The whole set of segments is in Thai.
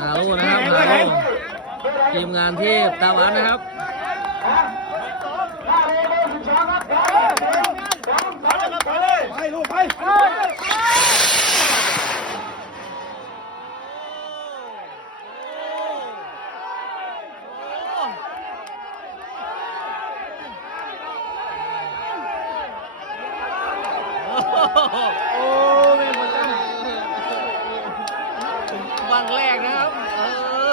ฮาโลนะครับฮาโลทีมงานที่ตาหวานนะครับไปลูกไปโอ้ไม่หมดแล้ววังแรกนะครับ เออ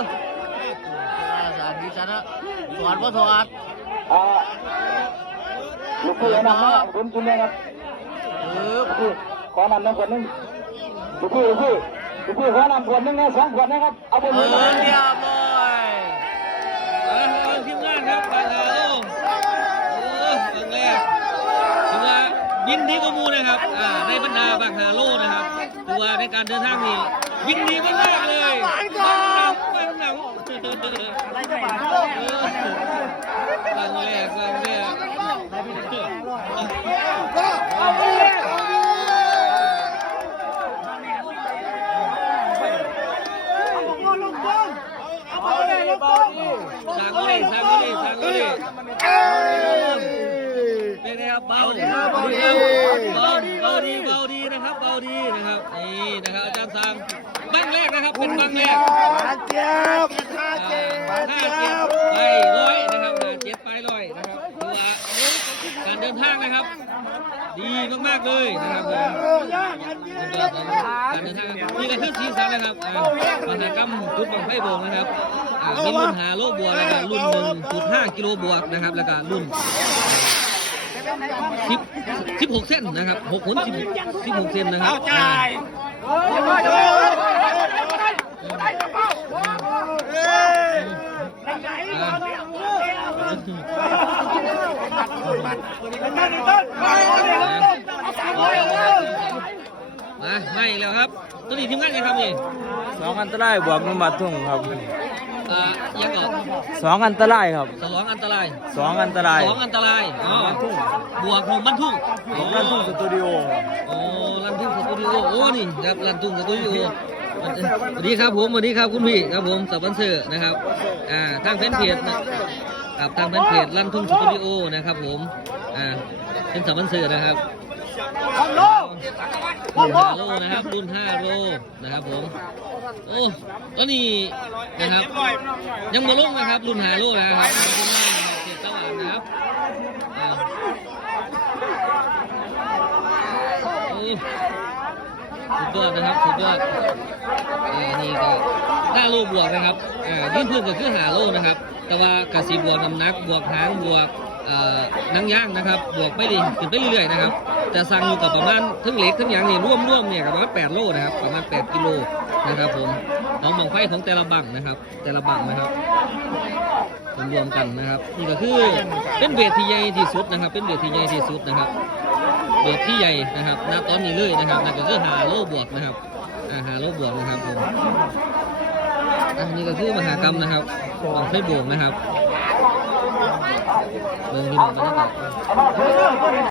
สารดิฉันนะส อนพ่อถอดอ่าลูกพี่แนะนำว่าคุณคุณนะครับปึ๊บลูกพี่ขอนำน้ำขวดหนึงลูกพี่ลูกพี่ลูกพี่ขอนำขวดหนึงนะสองขวดนะครับ เอาไปเอเลยอเรียบร้อยเอาละครับทีมงานครับบางฮาโลโอ้วังแรกถือว่ายินดีกับหมูนะครับอ่าในบรรดาบางฮาโลนะครับถือว่าในการเดินทางนี้ยินดีมากๆเลย อะไรจะบาดเออบางแรกบางแรกเอาเลยลูกบอลสร้างก็เลยสร้างก็เลยสร้างก็เลยเป็นไงครับเบาดีครับเบาดีเบาเบาดีเบาดีนะครับเบาดีนะครับนี่นะครับอาจารย์สร้างบังแร กนะครับ เป็นบังแรกเจ็บห้าเจ็ดไปร้อยนะครับห้าเจ็ดไปร้อยนะครับถือว่าการเดินทางนะครับ ดีมากๆเลยนะครับผมการเดินทางนี่ก็คือสีสันนะครับอ่ามหากรรมจุดบังไฟโบงนะครับอ่ามีรุ่นหาโลบวกแล้วก็รุ่นหนึ่งจุดห้ากิโลบวกนะครับ แล้วก็รุ่นสิบสิบหกเส้นนะครับหกขนสิบสิบหกเส้นนะครับอ่าอ่า มาไม่แล้วครับตัวนี้ทีมงานยังครับนี่สองอันตรายบวกน้ำบัดทุ่งครับอ่ายังก่อนสองอันตรายครับสองอันตรายสองอันตรายสองอันตรายอ๋อบันทุ่งบวกหนึ่งบรรทุกของบันทุ่งสตูดิโอโอ้ลันทุ่งสตูดิโอโอ้นี่ครับลันทุ่งสตูดิโอสวัสดีครับผมสวัสดีครับคุณพี่ครับผมสปอนเซอร์นะครับอ่าทางแฟนเพจนะ ครับทางแฟนเพจลันทุ่งสตูดิโอนะครับผมอ่าเป็นสปอนเซอร์นะครับรุ่นห้าโลนะครับรุ่นห้าโลนะครับผมโอ้แล้วนี่นะครับ ยังมาลงนะครับ รุ่นห้าโลนะครับขอบคุณมากนะครับเขตตะวันนะครับอ่าโอ้สุดยอดนะครับสุดยอดอ่านี่ก็ห้าโลบวกนะครับอ่ายืนพื้นก็คือหาโลนะครับ แต่ว่ากสีบวกน้ำหนักบวกหางบวกนังย่างนะครับ บวกไปดิขึ้นไปเรื่อยๆนะครับแต่สั่งอยู่กับประมาณทั้งเหล็กทั้งยางนี่ร่วมๆเนี่ยประมาณ8โลนะครับประมาณ8กิโลนะครับผมของบังไฟของแต่ละบังนะครับ แต่ละบังนะครับรวมกันนะครับนี่ก็คือเป็นเวทที่ใหญ่ที่สุดนะครับ เป็นเวทที่ใหญ่ที่สุดนะครับเวทที่ใหญ่นะครับณตอนนี้เลยนะครับนั่นก็คือหาโลบวกนะครับหาโลบวกนะครับผม อันนี้ก็คือมหากรรมนะครับของไฟโบกนะครับเมืองที่หนึ่งบรรยากาศ